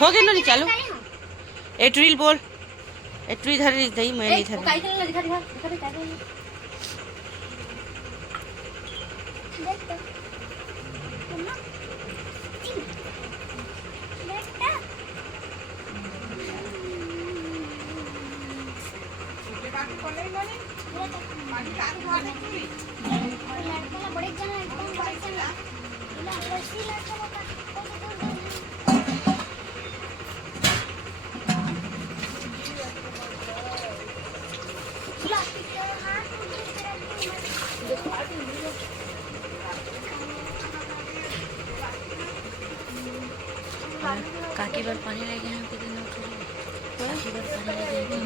हो गए ना चालू एट्रिल बोल एट्री इधर दही मैं इधर काकी बार पानी लगे हैं कितने काकी बार पानी लगे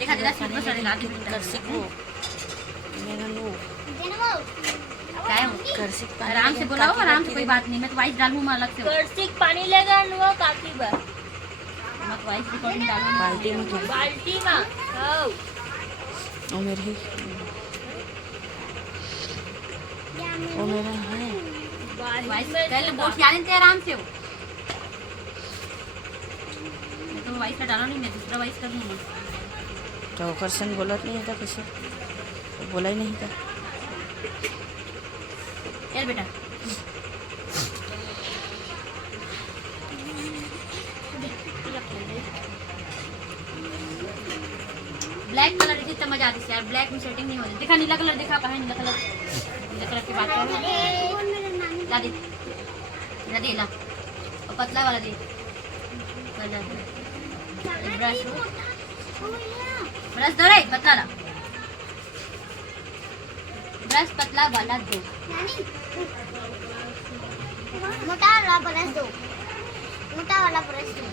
देखा जरा सिंपल सारे लाके कर सिको मेरा लो काय कर सिक आराम से बोलाओ आराम से कोई बात नहीं मैं तो वाइस डालूं मैं अलग से कर सिक पानी लेगा नो काकी बार मत वाइस रिकॉर्डिंग डालूं बाल्टी में हां ओ मेरी ओ मेरा है वाइस पहले बोट जाने दे आराम से हो मैं तो वाइस का डाला नहीं मैं दूसरा वाइस कर लूंगा तो करसन बोलत नहीं था किसी तो बोला ही नहीं था चल बेटा ब्लैक कलर इतना मजा आती है यार ब्लैक में सेटिंग नहीं होती दिखा नीला कलर दिखा कहां नीला कलर की बात करो दादी दादी ला और पतला वाला दे ब्रश ब्रश दो रे पतला ला ब्रश पतला वाला दो मोटा वाला ब्रश दो मोटा वाला ब्रश दो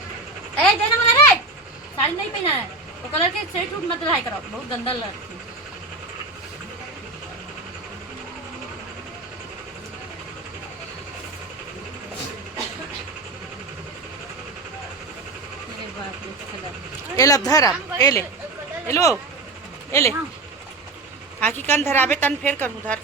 ए देना मला रे साड़ी नहीं पहना है तो कलर के सेट रूट मत लाई करो बहुत गंदा लगता है ए लब धरा ए ले लो ए ले आखी कान धराबे तन फेर कर धर